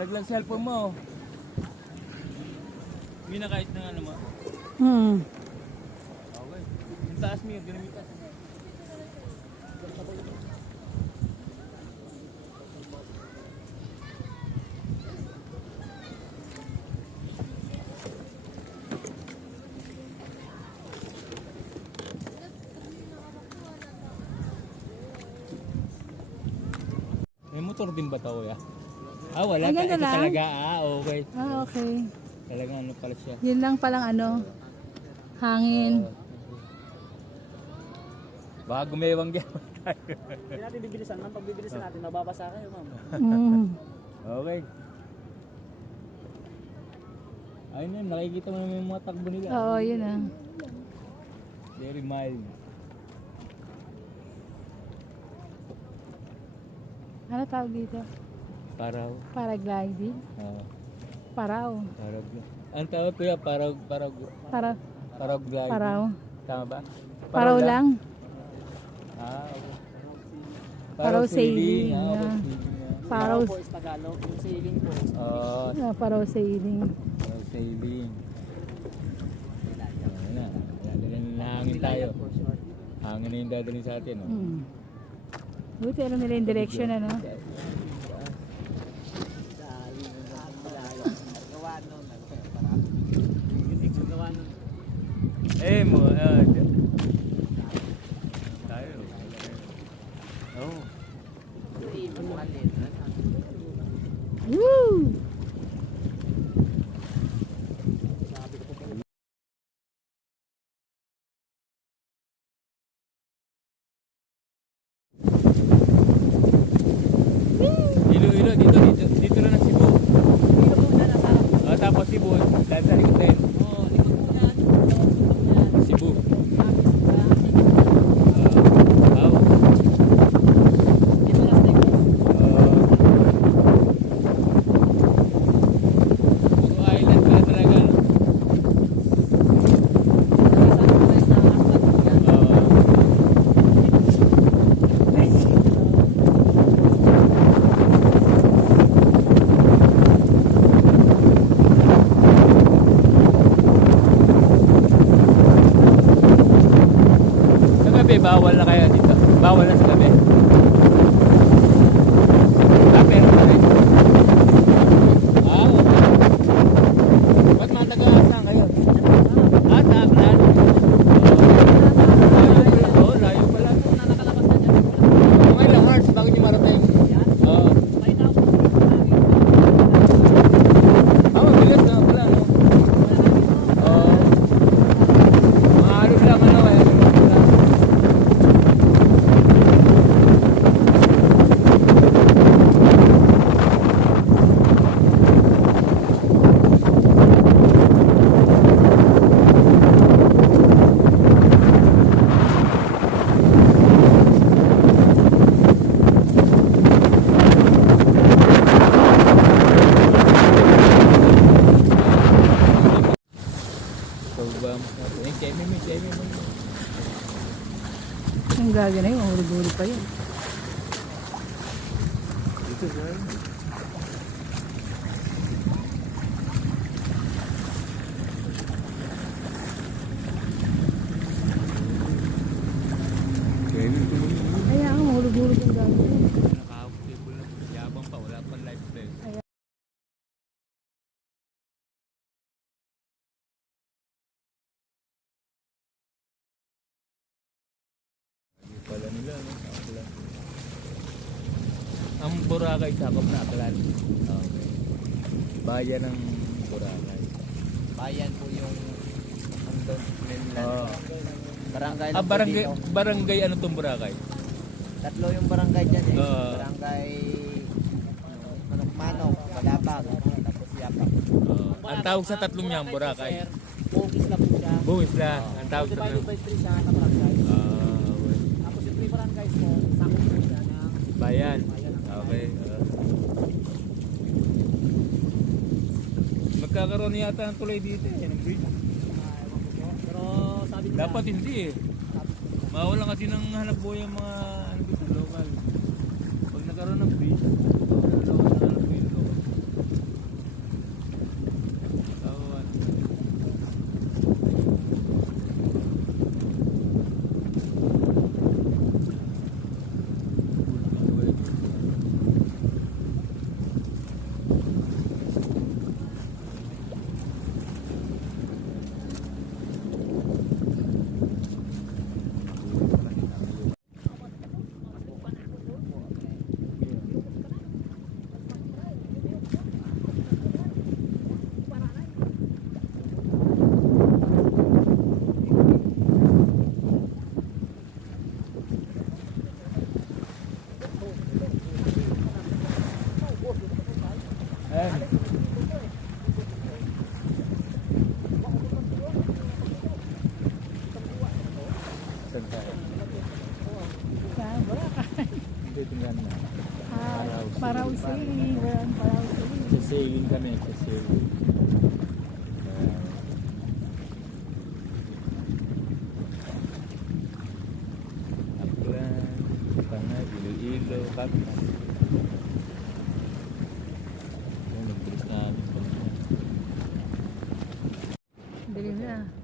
Malaglag cellphone mo. May na kahit na ano mo. Okay. Yung taas mo yun, ginamitan. May motor din ba ito, kuya? Ah, wala. Ay, ganun Ito lang? talaga. Ah, okay. Ah, okay. Talaga ano pala siya. Yun lang palang ano, hangin. Baka gumewang yan. Hindi natin bibilisan, ma'am. Pag bibilisan natin, mababasa kayo, ma'am. Okay. Ayun yan, nakikita mo naman yung mga takbo nila. Oo, yun ah. Very mild. Ano tawag dito? Paraw. Paragliding? Oo. Paraw. Parag. Ang tawag kuya, paraglide. Paraw. Tama ba? Paraw lang. Ah, okay. Paraw sailing. Ah, okay. Yeah. Paraw Paraw. po is Tagalog, yung sailing po is Paraw sailing. Paraw sailing. Ayun na. Nahangin tayo. Hangin na yung dadalhin sa atin. Oh. Buti alam nila yung direction ano. Eh mo, tayo. Oh. Woo! Ilo, dito na Cebu. Tapos Cebu, dahil sa likod din. Cebu. Puro island pala talaga. Sa gabi, bawal na kaya dito. Bawal na sa gabi. Pero pa rin. Okay. Ba't mataga-asang kayo? Sa Aklan? Oo, layo pala. Mga ilang hours bago nyo marating? Oo. Mabilis na pala, no? Oo. Mga araw lang, ano, kaya Ang gaga na yun, huli-huli pa yun. dito ba? Kaya ang huli-huli yung gaga. Naka-table na. Yabang pa, wala pang life vest. Hindi pala nila, no? Aklan. Ang Boracay sakop na Aklan. Okay. Bayan ng Boracay. Bayan po yung andon mainland. Oo. Barangay Ah, lang po barangay, dito. barangay ano tong Boracay? Tatlo yung barangay dyan eh. Oo. Barangay Manok-Manok, Palabag, tapos Yapak. Ang tawag sa tatlong niyan, Boracay. Bugis na po siya. Buwis na. Ang tawag sa Divided tatlong. by 3 siya na barangay. Okay. Tapos yung 3 barangays mo, sakop po siya ng Bayan. bayan ng Okay. Magkakaroon yata ng tulay dito eh, ng bridge. Pero sabi nila, Dapat hindi eh. Mawalan kasi ng hanap buhay ang mga ano dito, local. Pag nagkaroon ng bridge, hanap buhay yung local. Sailing. Wala parang sailing. Sa sailing kami, sa sailing. Aklan, Pangay, Iloilo, Bata. Nagbilis namin. Dilim na.